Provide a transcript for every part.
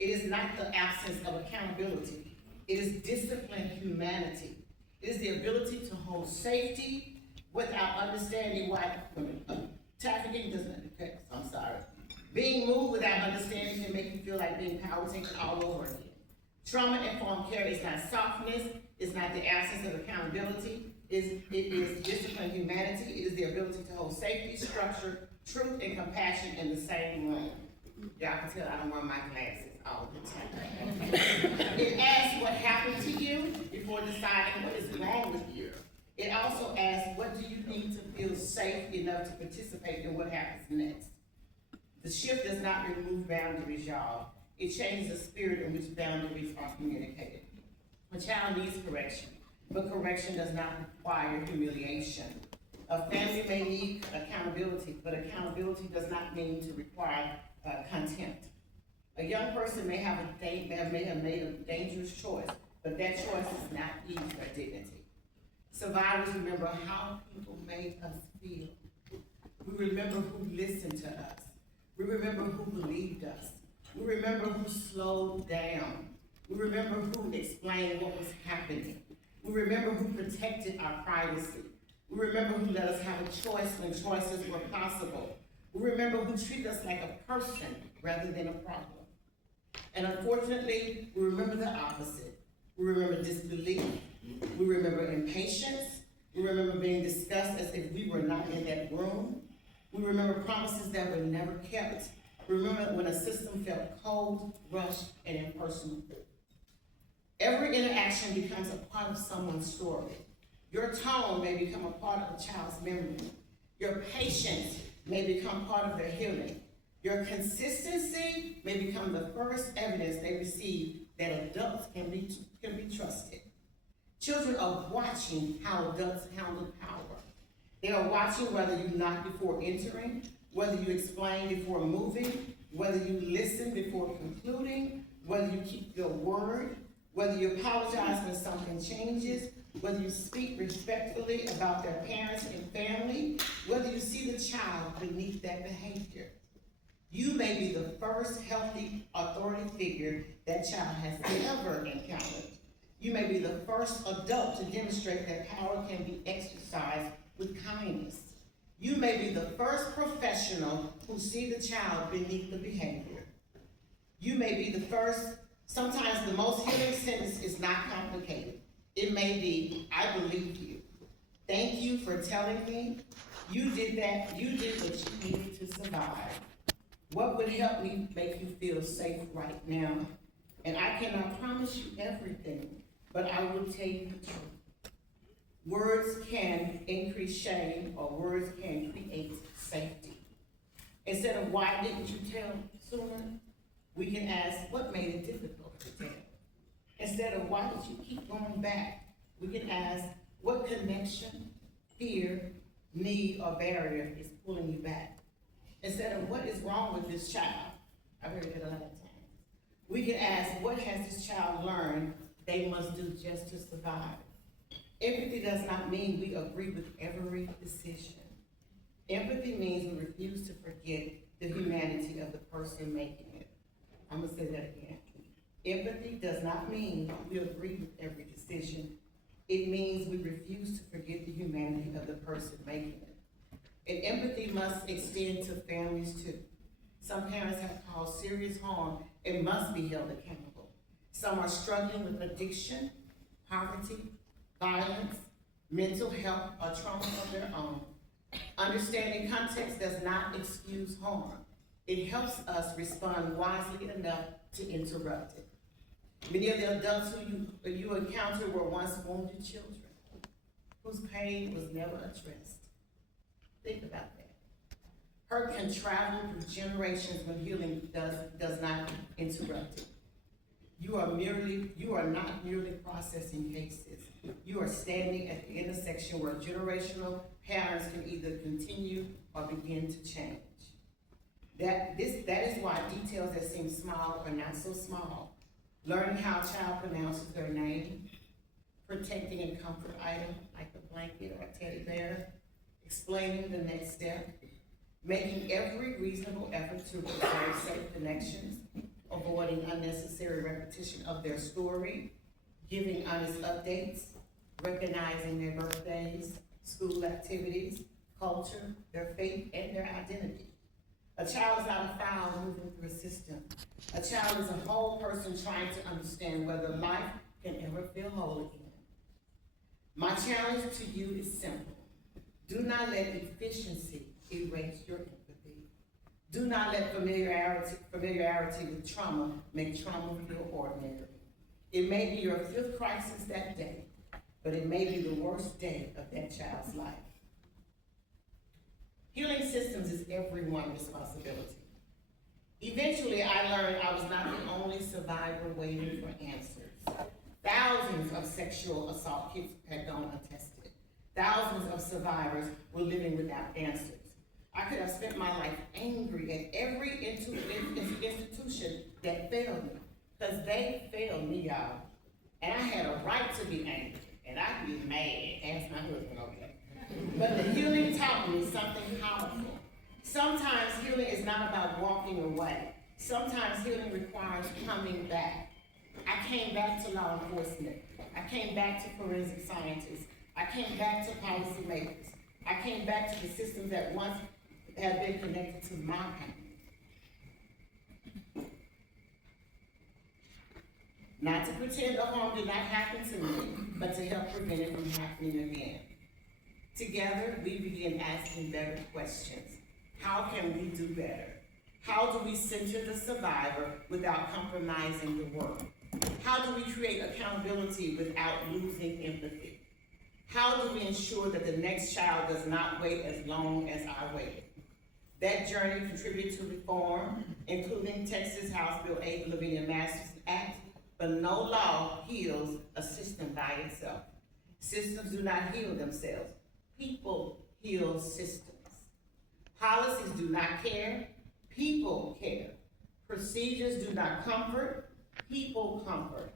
It is not the absence of accountability. It is disciplined humanity. It is the ability to hold safety without understanding why trafficking doesn't, okay, I'm sorry. Being moved without understanding can make you feel like being power taken all over again. Trauma-informed care is not softness, it's not the absence of accountability, it is disciplined humanity, it is the ability to hold safety, structure, truth, and compassion in the same room. Y'all can tell I don't wear my glasses all the time. It asks what happened to you before deciding what is wrong with you. It also asks, what do you need to feel safe enough to participate in what happens next? The shift does not remove boundaries, y'all. It changes the spirit in which boundaries are communicated. A child needs correction, but correction does not require humiliation. A family may need accountability, but accountability does not mean to require contempt. A young person may have made a dangerous choice, but that choice is not ease or dignity. Survivors remember how people made us feel. We remember who listened to us. We remember who believed us. We remember who slowed down. We remember who explained what was happening. We remember who protected our privacy. We remember who let us have a choice when choices were possible. We remember who treated us like a person rather than a problem. And unfortunately, we remember the opposite. We remember disbelief. We remember impatience. We remember being discussed as if we were not in that room. We remember promises that were never kept. We remember when a system felt cold, rushed, and impersonal. Every interaction becomes a part of someone's story. Your tone may become a part of a child's memory. Your patience may become part of their healing. Your consistency may become the first evidence they receive that adults can be trusted. Children are watching how adults handle power. They are watching whether you knock before entering, whether you explain before moving, whether you listen before concluding, whether you keep your word, whether you apologize when something changes, whether you speak respectfully about their parents and family, whether you see the child beneath that behavior. You may be the first healthy authority figure that child has ever encountered. You may be the first adult to demonstrate that power can be exercised with kindness. You may be the first professional who see the child beneath the behavior. You may be the first, sometimes the most healing sentence is not complicated. It may be, I believe you. Thank you for telling me. You did that, you did what you needed to survive. What would help me make you feel safe right now? And I cannot promise you everything, but I will tell you the truth. Words can increase shame, or words can create safety. Instead of why didn't you tell sooner, we can ask what made it difficult to tell. Instead of why did you keep going back, we can ask what connection, fear, need, or barrier is pulling you back. Instead of what is wrong with this child, I've heard it a lot of times. We can ask what has this child learned they must do just to survive. Empathy does not mean we agree with every decision. Empathy means we refuse to forget the humanity of the person making it. I'm gonna say that again. Empathy does not mean we agree with every decision. It means we refuse to forget the humanity of the person making it. And empathy must extend to families too. Some parents have caused serious harm and must be held accountable. Some are struggling with addiction, poverty, violence, mental health, or trauma of their own. Understanding context does not excuse harm. It helps us respond wisely enough to interrupt it. Many of the adults who you encounter were once wounded children whose pain was never addressed. Think about that. Hurt can travel through generations when healing does not interrupt it. You are not merely processing cases. You are standing at the intersection where generational patterns can either continue or begin to change. That is why details that seem small are not so small. Learning how a child pronounces their name, protecting a comfort item like a blanket or a teddy bear, explaining the next step, making every reasonable effort to preserve safe connections, or avoiding unnecessary repetition of their story, giving honest updates, recognizing their birthdays, school activities, culture, their faith, and their identity. A child is not a file moving through a system. A child is a whole person trying to understand whether life can ever feel whole again. My challenge to you is simple. Do not let efficiency erase your empathy. Do not let familiarity with trauma make trauma feel ordinary. It may be your 5th crisis that day, but it may be the worst day of that child's life. Healing systems is everyone's responsibility. Eventually, I learned I was not the only survivor waiting for answers. Thousands of sexual assault kits had gone untested. Thousands of survivors were living without answers. I could have spent my life angry at every institution that failed me, because they failed me, y'all. And I had a right to be angry, and I could be mad. Ask my husband, okay? But the healing taught me something powerful. Sometimes healing is not about walking away. Sometimes healing requires coming back. I came back to law enforcement. I came back to forensic scientists. I came back to policymakers. I came back to the systems that once had been connected to my pain. Not to pretend the harm did not happen to me, but to help prevent it from happening again. Together, we begin asking better questions. How can we do better? How do we center the survivor without compromising the work? How do we create accountability without losing empathy? How do we ensure that the next child does not wait as long as I waited? That journey contributed to reform, including Texas House Bill 8, Lavinia Masterson Act, but no law heals a system by itself. Systems do not heal themselves. People heal systems. Policies do not care. People care. Procedures do not comfort. People comfort.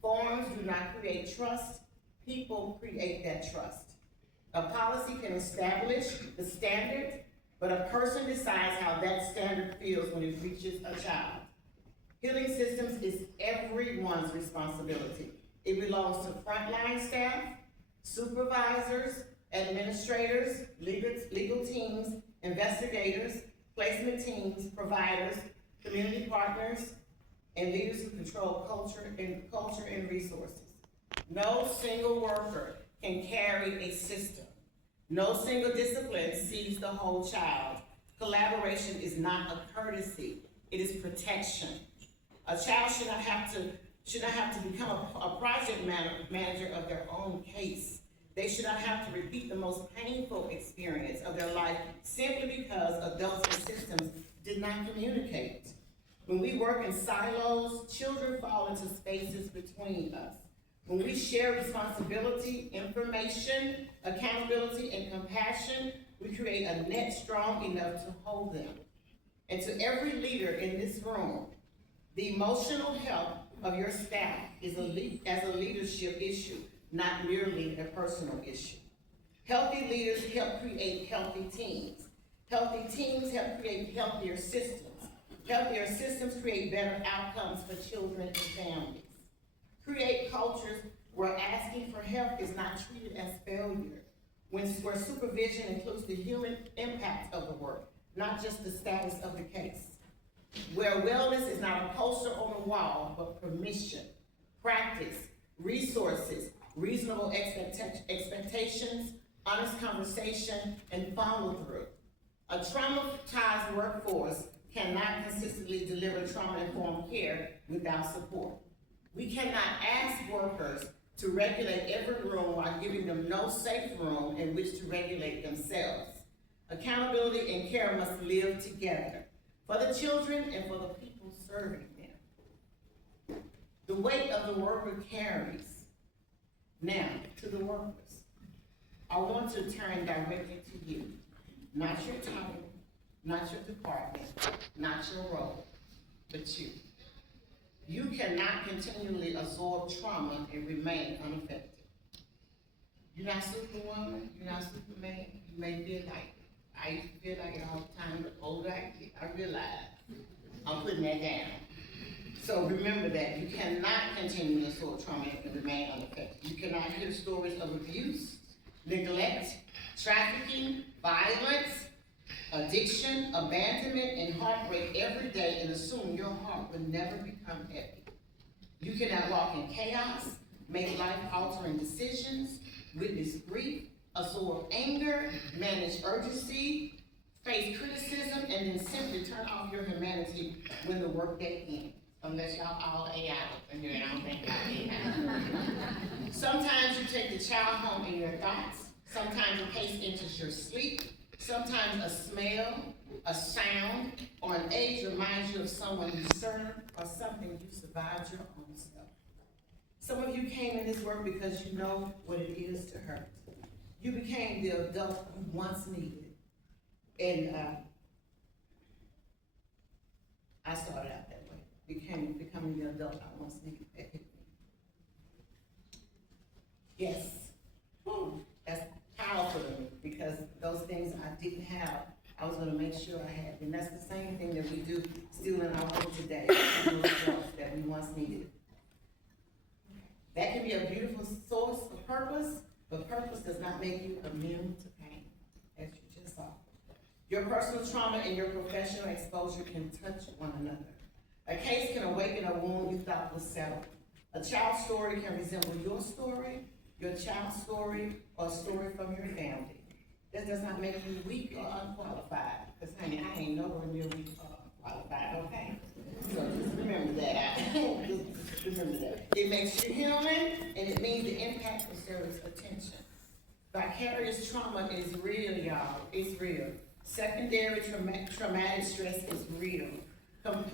Forms do not create trust. People create that trust. A policy can establish the standard, but a person decides how that standard feels when it reaches a child. Healing systems is everyone's responsibility. It belongs to frontline staff, supervisors, administrators, legal teams, investigators, placement teams, providers, community partners, and leaders who control culture and resources. No single worker can carry a system. No single discipline sees the whole child. Collaboration is not a courtesy, it is protection. A child should not have to become a project manager of their own case. They should not have to repeat the most painful experience of their life simply because adults and systems did not communicate. When we work in silos, children fall into spaces between us. When we share responsibility, information, accountability, and compassion, we create a net strong enough to hold them. And to every leader in this room, the emotional health of your staff is as a leadership issue, not merely a personal issue. Healthy leaders help create healthy teams. Healthy teams help create healthier systems. Healthier systems create better outcomes for children and families. Create cultures where asking for help is not treated as failure, where supervision includes the human impact of the work, not just the status of the case. Where wellness is not a poster on the wall, but permission, practice, resources, reasonable expectations, honest conversation, and follow through. A traumatized workforce cannot consistently deliver trauma-informed care without support. We cannot ask workers to regulate every room while giving them no safe room in which to regulate themselves. Accountability and care must live together for the children and for the people serving them. The weight of the worker carries. Now, to the workers. I want to turn directly to you. Not your title, not your department, not your role, but you. You cannot continually absorb trauma and remain unaffected. You're not Superwoman, you're not Superman, you may feel like it. I used to feel like it all the time, but older I get, I realize I'm putting that down. So remember that. You cannot continue to sort trauma and remain unaffected. You cannot hear stories of abuse, neglect, trafficking, violence, addiction, abandonment, and heartbreak every day and assume your heart will never become heavy. You cannot walk in chaos, make life-altering decisions, witness grief, absorb anger, manage urgency, face criticism, and then simply turn off your humanity when the workday ends. Unless y'all all AI and you don't think y'all AI. Sometimes you take the child home in your thoughts. Sometimes a case enters your sleep. Sometimes a smell, a sound, or an age reminds you of someone you served or something you survived your own self. Some of you came in this work because you know what it is to hurt. You became the adult you once needed. And I started out that way, becoming the adult I once needed. Yes, that's powerful to me because those things I didn't have, I was going to make sure I had. And that's the same thing that we do still in our world today, those adults that we once needed. That can be a beautiful source of purpose, but purpose does not make you immune to pain, as you just saw. Your personal trauma and your professional exposure can touch one another. A case can awaken a wound you thought was settled. A child's story can resemble your story, your child's story, or a story from your family. That does not make you weak or unqualified, because honey, I ain't nowhere near weak or unqualified, okay? So just remember that. Just remember that. It makes you human, and it means the impact deserves attention. Vicarious trauma is real, y'all. It's real. Secondary traumatic stress is real.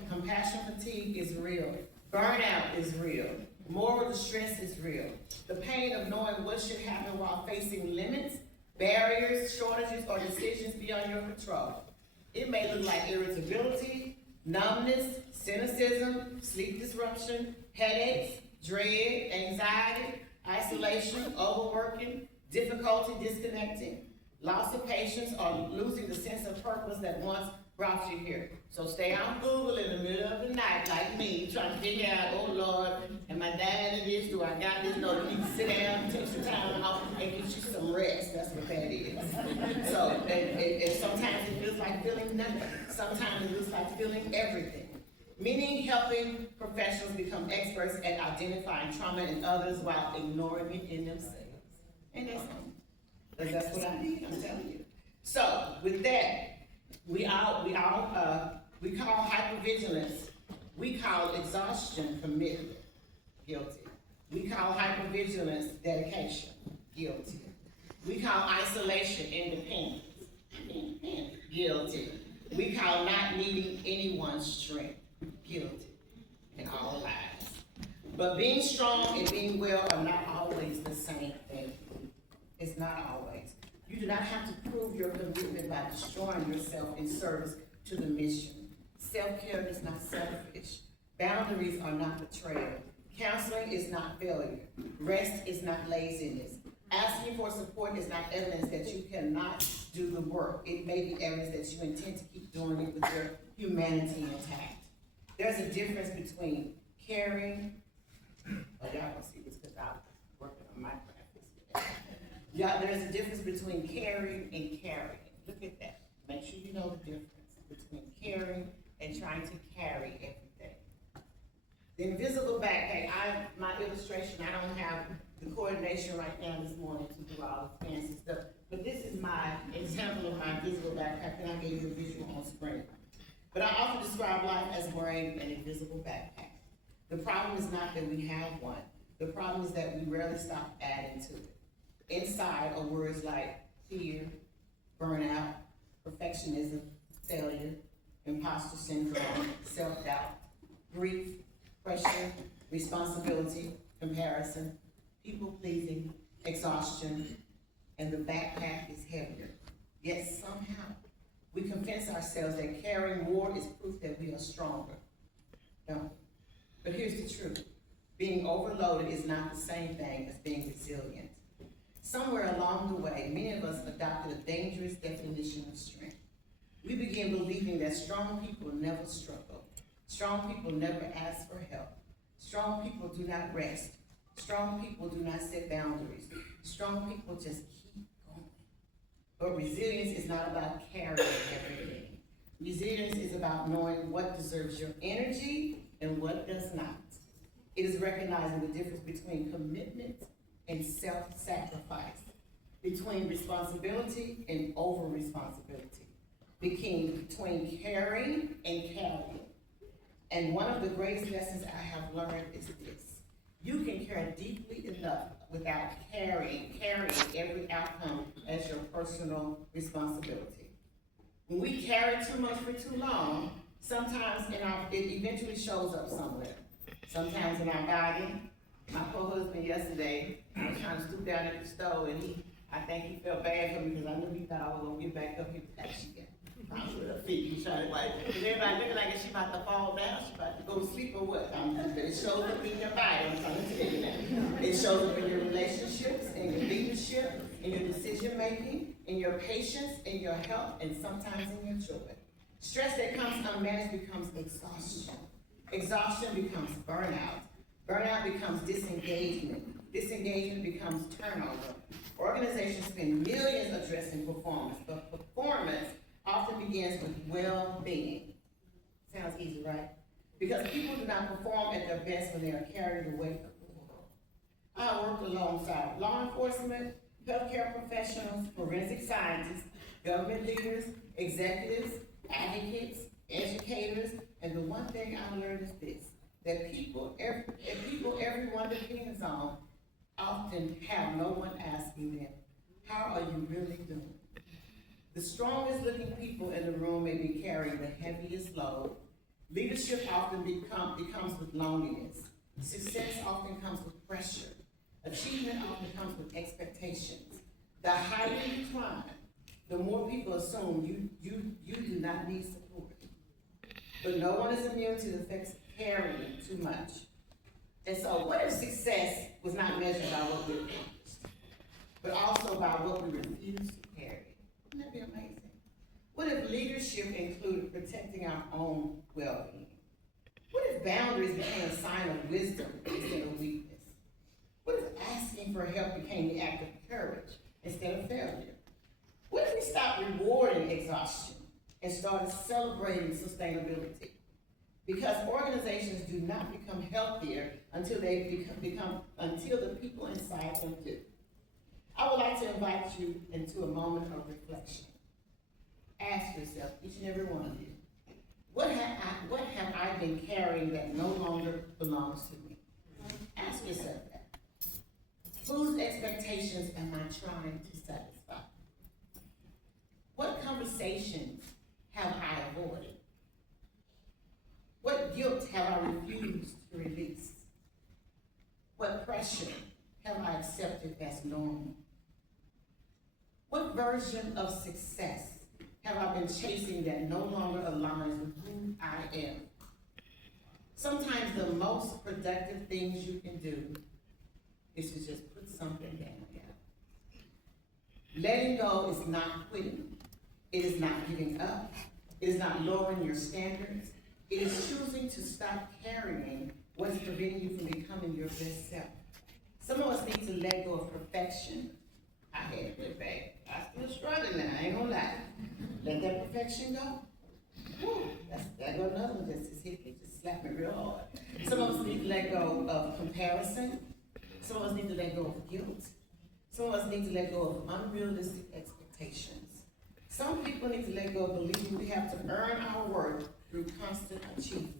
Compassion fatigue is real. Burnout is real. Moral distress is real. The pain of knowing what should happen while facing limits, barriers, shortages, or decisions beyond your control. It may look like irritability, numbness, cynicism, sleep disruption, headaches, dread, anxiety, isolation, overworking, difficulty disconnecting, loss of patience, or losing the sense of purpose that once brought you here. So stay on Google in the middle of the night, like me, trying to figure out, oh Lord, am I dying of this? Do I got this? No, you need to sit down, take some time off, and get you some rest. That's what that is. So, and sometimes it feels like feeling nothing. Sometimes it feels like feeling everything. Meaning helping professionals become experts at identifying trauma in others while ignoring it in themselves. And that's all. Because that's what I need, I'm telling you. So, with that, we call hypervigilance, we call exhaustion commitment, guilty. We call hypervigilance dedication, guilty. We call isolation independence, guilty. We call not needing anyone's strength, guilty, in all lives. But being strong and being well are not always the same thing. It's not always. You do not have to prove your commitment by destroying yourself in service to the mission. Self-care is not selfish. Boundaries are not betrayal. Counseling is not failure. Rest is not laziness. Asking for support is not evidence that you cannot do the work. It may be evidence that you intend to keep doing it with your humanity intact. There's a difference between caring, y'all gonna see this because I'm working on my practice. Yeah, there's a difference between caring and carrying. Look at that. Make sure you know the difference between caring and trying to carry everything. The invisible backpack, my illustration, I don't have the coordination right now this morning to do all the fancy stuff, but this is my example of my invisible backpack, and I gave you a visual on screen. But I often describe life as wearing an invisible backpack. The problem is not that we have one. The problem is that we rarely stop adding to it. Inside are words like fear, burnout, perfectionism, failure, imposter syndrome, self-doubt, grief, pressure, responsibility, comparison, people-pleasing, exhaustion, and the backpack is heavier. Yet somehow, we convince ourselves that carrying more is proof that we are stronger. No. But here's the truth. Being overloaded is not the same thing as being resilient. Somewhere along the way, many of us adopted a dangerous definition of strength. We began believing that strong people never struggle, Strong people never ask for help. Strong people do not rest. Strong people do not set boundaries. Strong people just keep going. But resilience is not about carrying everything. Resilience is about knowing what deserves your energy and what does not. It is recognizing the difference between commitment and self-sacrifice, between responsibility and over-responsibility, between caring and carrying. And one of the greatest lessons I have learned is this: you can care deeply enough without carrying every outcome as your personal responsibility. When we carry too much for too long, sometimes it eventually shows up somewhere. Sometimes in our garden. My co-husband yesterday, I was trying to stoop down at the stove, and I think he felt bad for me because I knew he thought I was gonna get back up. He was like, she got her feet. He was trying to because everybody looking like she about to fall down, she about to go to sleep or what. It shows up in your body, I'm trying to tell you that. It shows up in your relationships, in your leadership, in your decision making, in your patience, in your health, and sometimes in your joy. Stress that comes unmanaged becomes exhaustion. Exhaustion becomes burnout. Burnout becomes disengagement. Disengagement becomes turnover. Organizations spend millions addressing performance, but performance often begins with well-being. Sounds easy, right? Because people do not perform at their best when they are carrying the weight of the world. I worked alongside law enforcement, healthcare professionals, forensic scientists, government leaders, executives, advocates, educators, and the one thing I learned is this: that people everyone depends on often have no one asking them, how are you really doing? The strongest looking people in the room may be carrying the heaviest load. Leadership often becomes with loneliness. Success often comes with pressure. Achievement often comes with expectations. The higher you climb, the more people assume you do not need support. But no one is immune to the effects of carrying too much. And so what if success was not measured by what we accomplished, but also by what we refuse to carry? Wouldn't that be amazing? What if leadership included protecting our own well-being? What if boundaries became a sign of wisdom instead of weakness? What if asking for help became the act of courage instead of failure? What if we stopped rewarding exhaustion and started celebrating sustainability? Because organizations do not become healthier until they until the people inside them do. I would like to invite you into a moment of reflection. Ask yourself, each and every one of you, what have I been carrying that no longer belongs to me? Ask yourself that. Whose expectations am I trying to satisfy? What conversations have I avoided? What guilt have I refused to release? What pressure have I accepted as normal? What version of success have I been chasing that no longer aligns with who I am? Sometimes the most productive things you can do is to just put something down. Letting go is not quitting. It is not giving up. It is not lowering your standards. It is choosing to stop carrying what is preventing you from becoming your best self. Some of us need to let go of perfection. I had to put it back. I'm still struggling now, I ain't gonna lie. Let that perfection go. Whew, that go another one just hit me, just slapped me real hard. Some of us need to let go of comparison. Some of us need to let go of guilt. Some of us need to let go of unrealistic expectations. Some people need to let go of believing we have to earn our worth through constant achievement.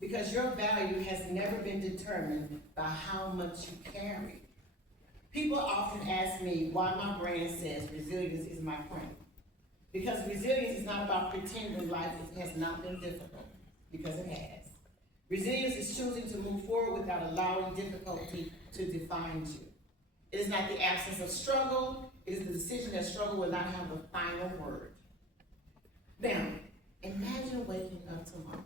Because your value has never been determined by how much you carry. People often ask me why my brand says resilience is my crown. Because resilience is not about pretending life has not been difficult, because it has. Resilience is choosing to move forward without allowing difficulty to define you. It is not the absence of struggle, it is the decision that struggle will not have the final word. Now, imagine waking up tomorrow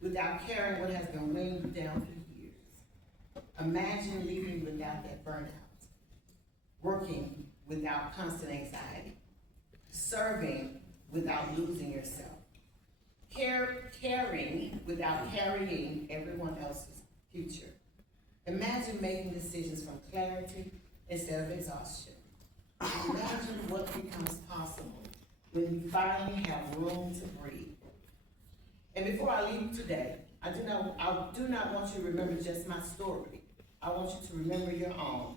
without carrying what has been weighing you down for years. Imagine leaving without that burnout, working without constant anxiety, serving without losing yourself, caring without carrying everyone else's future. Imagine making decisions from clarity instead of exhaustion. Imagine what becomes possible when you finally have room to breathe. And before I leave today, I do not want you to remember just my story. I want you to remember your own.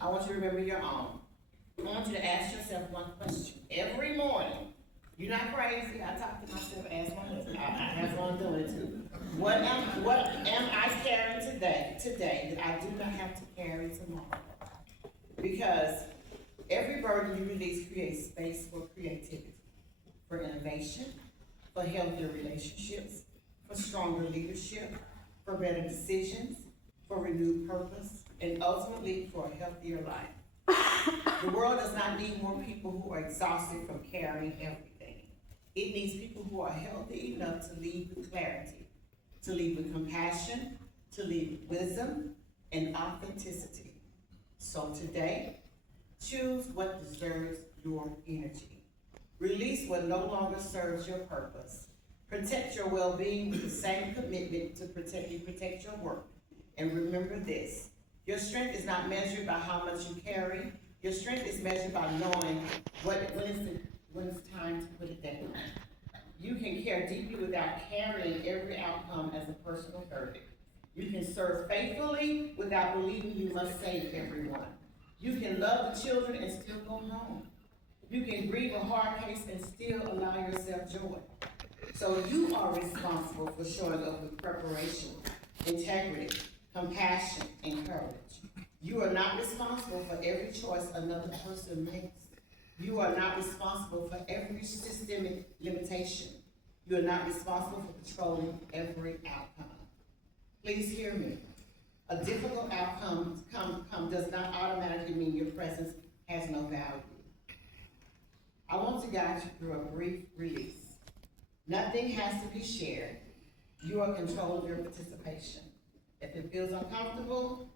I want you to remember your own. I want you to ask yourself one question every morning. You're not crazy. I talk to myself, ask my husband. I have fun doing it too. What am I carrying today that I do not have to carry tomorrow? Because every burden you release creates space for creativity, for innovation, for healthier relationships, for stronger leadership, for better decisions, for renewed purpose, and ultimately for a healthier life. The world does not need more people who are exhausted from carrying everything. It needs people who are healthy enough to lead with clarity, to lead with compassion, to lead with wisdom and authenticity. So today, choose what deserves your energy. Release what no longer serves your purpose. Protect your well-being with the same commitment to protect your work. And remember this, your strength is not measured by how much you carry. Your strength is measured by knowing when it's time to put it down. You can care deeply without carrying every outcome as a personal verdict. You can serve faithfully without believing you must save everyone. You can love the children and still go home. You can grieve a hard case and still allow yourself joy. So you are responsible for showing up with preparation, integrity, compassion, and courage. You are not responsible for every choice another person makes. You are not responsible for every systemic limitation. You are not responsible for controlling every outcome. Please hear me. A difficult outcome does not automatically mean your presence has no value. I want to guide you through a brief release. Nothing has to be shared. You are in control of your participation. If it feels uncomfortable,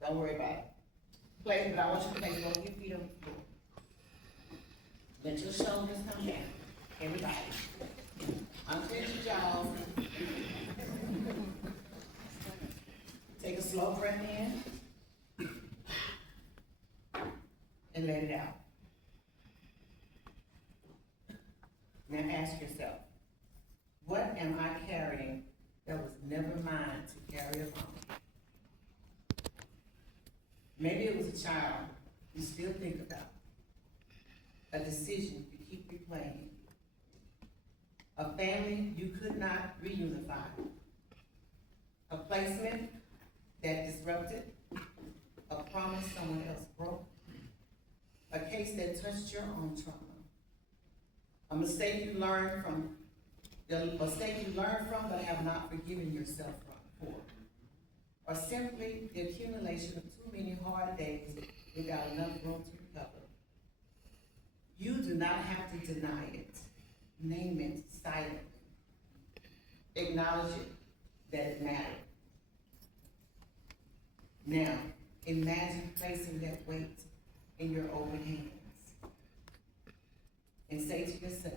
don't worry about it. Place, but I want you to place both your feet on the floor. Let your shoulders come down. Everybody. Unclench your jaws. Take a slow breath in. And let it out. Now ask yourself, what am I carrying that was never mine to carry along? Maybe it was a child you still think about, a decision you keep replaying, a family you could not reunify, a placement that disrupted, a promise someone else broke, a case that touched your own trauma, a mistake you learned from but have not forgiven yourself for, or simply the accumulation of too many hard days without enough room to recover. You do not have to deny it. Name it silently. Acknowledge it, that it mattered. Now, imagine placing that weight in your open hands and say to yourself,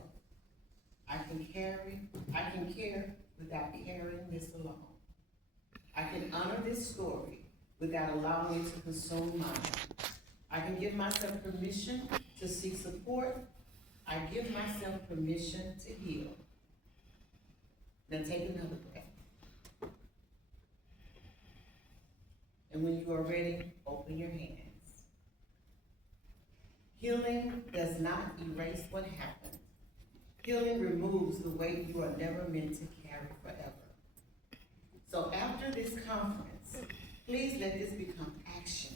I can care without carrying this alone. I can honor this story without allowing it to consume mine. I can give myself permission to seek support. I give myself permission to heal. Now take another breath. And when you are ready, open your hands. Healing does not erase what happened. Healing removes the weight you are never meant to carry forever. So after this conference, please let this become action.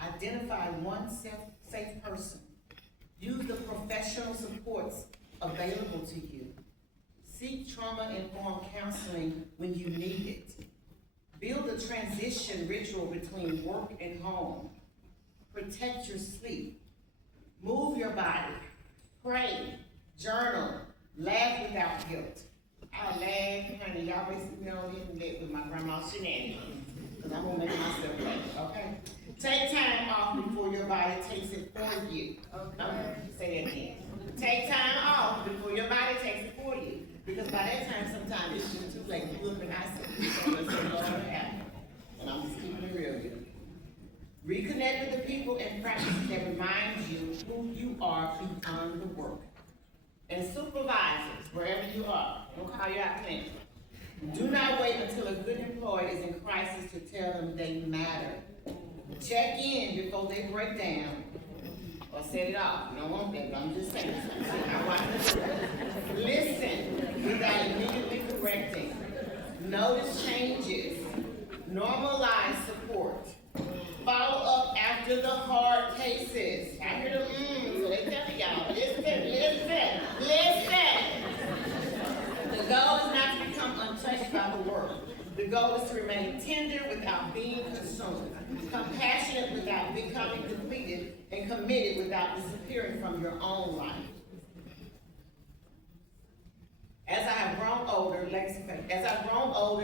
Identify one safe person. Use the professional supports available to you. Seek trauma-informed counseling when you need it. Build a transition ritual between work and home. Protect your sleep. Move your body. Pray. Journal. Laugh without guilt. I laugh, honey. Y'all basically know this with my grandma's shenanigans. Because I'm going to make myself laugh, okay? Take time off before your body takes it for you. Okay. Say that again. Take time off before your body takes it for you. Because by that time, sometimes it's just too late. You look and I say, and I'm just keeping it real here. Reconnect with the people and practices that remind you who you are beyond the work. And supervisors, wherever you are, don't call you out clean. Do not wait until a good employee is in crisis to tell them they matter. Check in before they break down or set it off. You don't want that, but I'm just saying. Listen without immediately correcting. Notice changes. Normalize support. Follow up after the hard cases. After the so they tell y'all, listen. The goal is not to become untouched by the world. The goal is to remain tender without being consumed, compassionate without becoming depleted, and committed without disappearing from your own life. As I have grown older,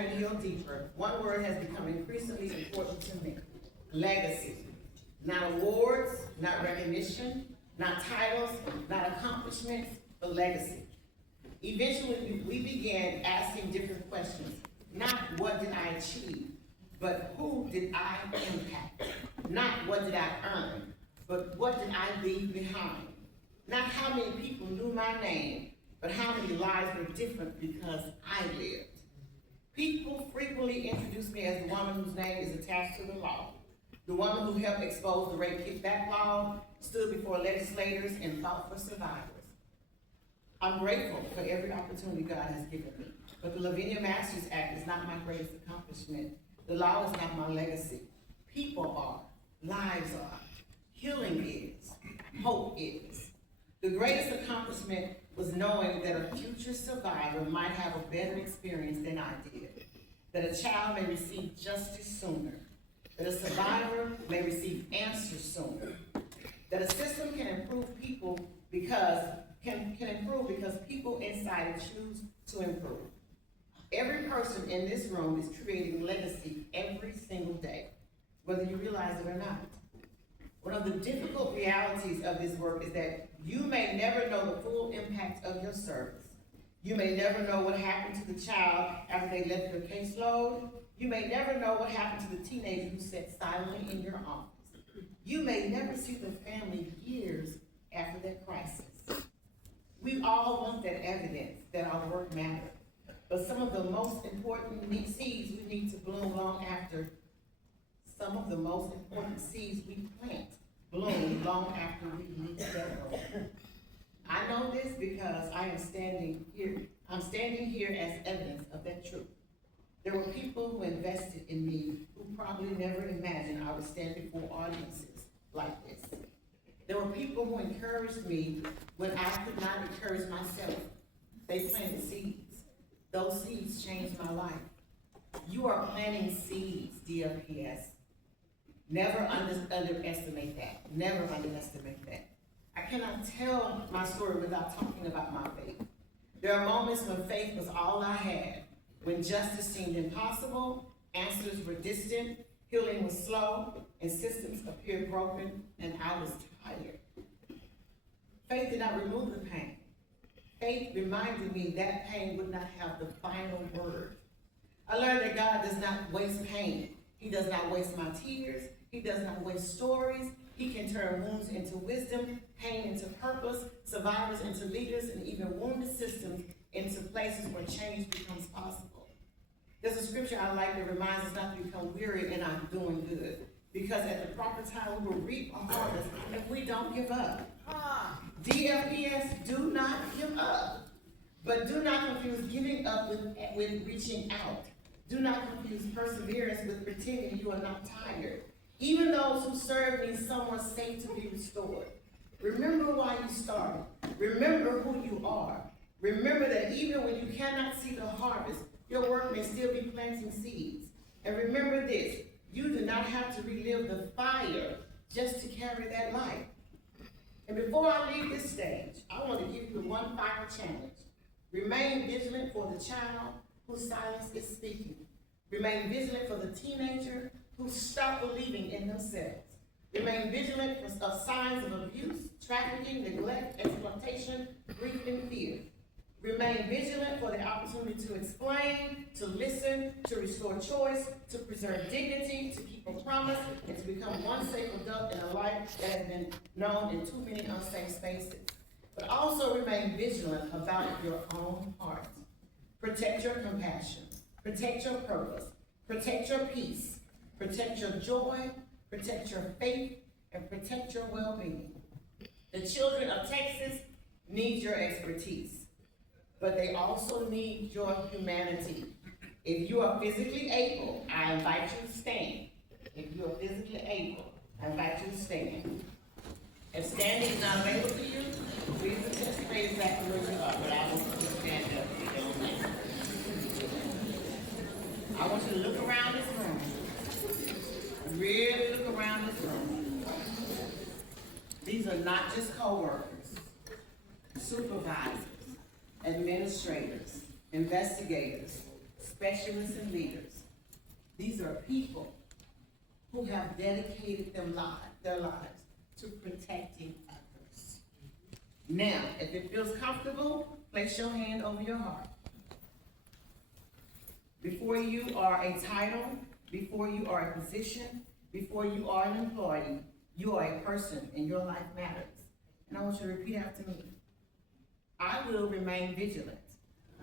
and healed deeper, one word has become increasingly important to me: legacy. Not awards, not recognition, not titles, not accomplishments, but legacy. Eventually, we began asking different questions. Not what did I achieve, but who did I impact? Not what did I earn, but what did I leave behind? Not how many people knew my name, but how many lives were different because I lived. People frequently introduce me as the woman whose name is attached to the law, the woman who helped expose the rape kickback law, stood before legislators, and fought for survivors. I'm grateful for every opportunity God has given me, but the Lavinia Masters Act is not my greatest accomplishment. The law is not my legacy. People are, lives are, healing is, hope is. The greatest accomplishment was knowing that a future survivor might have a better experience than I did, that a child may receive justice sooner, that a survivor may receive answers sooner, that a system can improve because people inside it choose to improve. Every person in this room is creating legacy every single day, whether you realize it or not. One of the difficult realities of this work is that you may never know the full impact of your service. You may never know what happened to the child after they left your caseload. You may never know what happened to the teenager who sat silently in your office. You may never see the family years after that crisis. We all want that evidence that our work matters. But some of the most important seeds we need to bloom long after, some of the most important seeds we plant bloom long after we leave that world. I know this because I'm standing here as evidence of that truth. There were people who invested in me who probably never imagined I would stand before audiences like this. There were people who encouraged me when I could not encourage myself. They planted seeds. Those seeds changed my life. You are planting seeds, DFPS. Never underestimate that. Never underestimate that. I cannot tell my story without talking about my faith. There are moments when faith was all I had, when justice seemed impossible, answers were distant, healing was slow, and systems appeared broken, and I was tired. Faith did not remove the pain. Faith reminded me that pain would not have the final word. I learned that God does not waste pain. He does not waste my tears. He does not waste stories. He can turn wounds into wisdom, pain into purpose, survivors into leaders, and even wounded systems into places where change becomes possible. There's a scripture I like that reminds us not to become weary in our doing good, because at the proper time we will reap a harvest if we don't give up. DFPS, do not give up. But do not confuse giving up with reaching out. Do not confuse perseverance with pretending you are not tired. Even those who serve need someone safe to be restored. Remember why you started. Remember who you are. Remember that even when you cannot see the harvest, your work may still be planting seeds. And remember this, you do not have to relive the fire just to carry that light. And before I leave this stage, I want to give you one final challenge. Remain vigilant for the child whose silence is speaking. Remain vigilant for the teenager who stopped believing in themselves. Remain vigilant of signs of abuse, trafficking, neglect, exploitation, grief, and fear. Remain vigilant for the opportunity to explain, to listen, to restore choice, to preserve dignity, to keep a promise, and to become one safe adult in a life that has been known in too many unsafe spaces. But also remain vigilant about your own heart. Protect your compassion, protect your purpose, protect your peace, protect your joy, protect your faith, and protect your well-being. The children of Texas need your expertise, but they also need your humanity. If you are physically able, I invite you to stand. If you are physically able, I invite you to stand. If standing is not available to you, please participate exactly where you are, but I want you to stand up if you don't mind. I want you to look around this room. Really look around this room. These are not just co-workers, supervisors, administrators, investigators, specialists, and leaders. These are people who have dedicated their lives to protecting others. Now, if it feels comfortable, place your hand over your heart. Before you are a title, before you are a position, before you are an employee, you are a person and your life matters. And I want you to repeat after me. I will remain vigilant.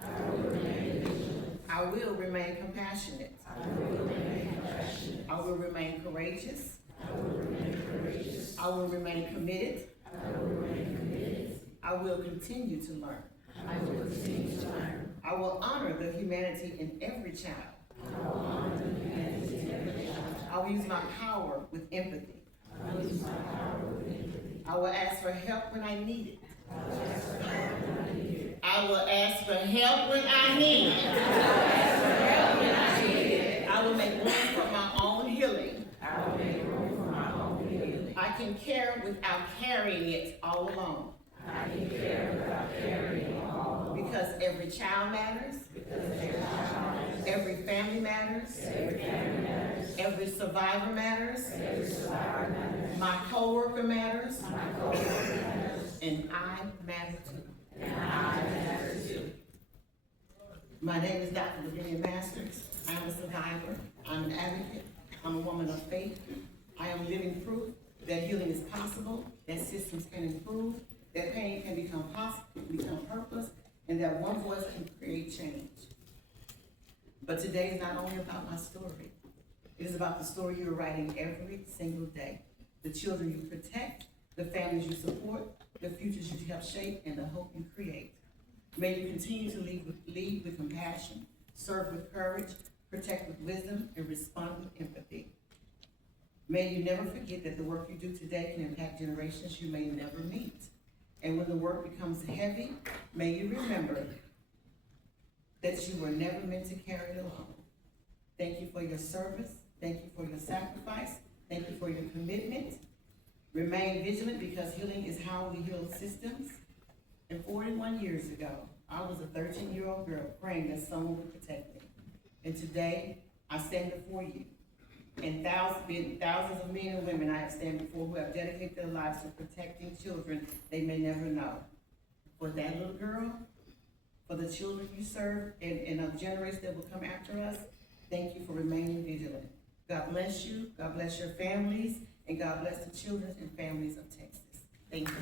I will remain vigilant. I will remain compassionate. I will remain compassionate. I will remain courageous. I will remain courageous. I will remain committed. I will remain committed. I will continue to learn. I will continue to learn. I will honor the humanity in every child. I will honor the humanity in every child. I will use my power with empathy. I will use my power with empathy. I will ask for help when I need it. I will ask for help when I need it. I will ask for help when I need it. I will ask for help when I need it. I will make room for my own healing. I will make room for my own healing. I can care without carrying it all alone. I can care without carrying it all alone. Because every child matters. Because every child matters. Every family matters. Every family matters. Every survivor matters. Every survivor matters. My coworker matters. My coworker matters. And I matter too. And I matter too. My name is Dr. Lavinia Masters. I'm a survivor. I'm an advocate. I'm a woman of faith. I am living proof that healing is possible, that systems can improve, that pain can become purpose, and that one voice can create change. But today is not only about my story. It is about the story you're writing every single day. The children you protect, the families you support, the futures you help shape, and the hope you create. May you continue to lead with compassion, serve with courage, protect with wisdom, and respond with empathy. May you never forget that the work you do today can impact generations you may never meet. And when the work becomes heavy, may you remember that you were never meant to carry it alone. Thank you for your service. Thank you for your sacrifice. Thank you for your commitment. Remain vigilant, because healing is how we heal systems. And 41 years ago, I was a 13-year-old girl praying that someone would protect me. And today, I stand before you. And thousands of men and women I have stand before who have dedicated their lives to protecting children they may never know. For that little girl, for the children you serve, and of generations that will come after us, thank you for remaining vigilant. God bless you, God bless your families, and God bless the children and families of Texas. Thank you.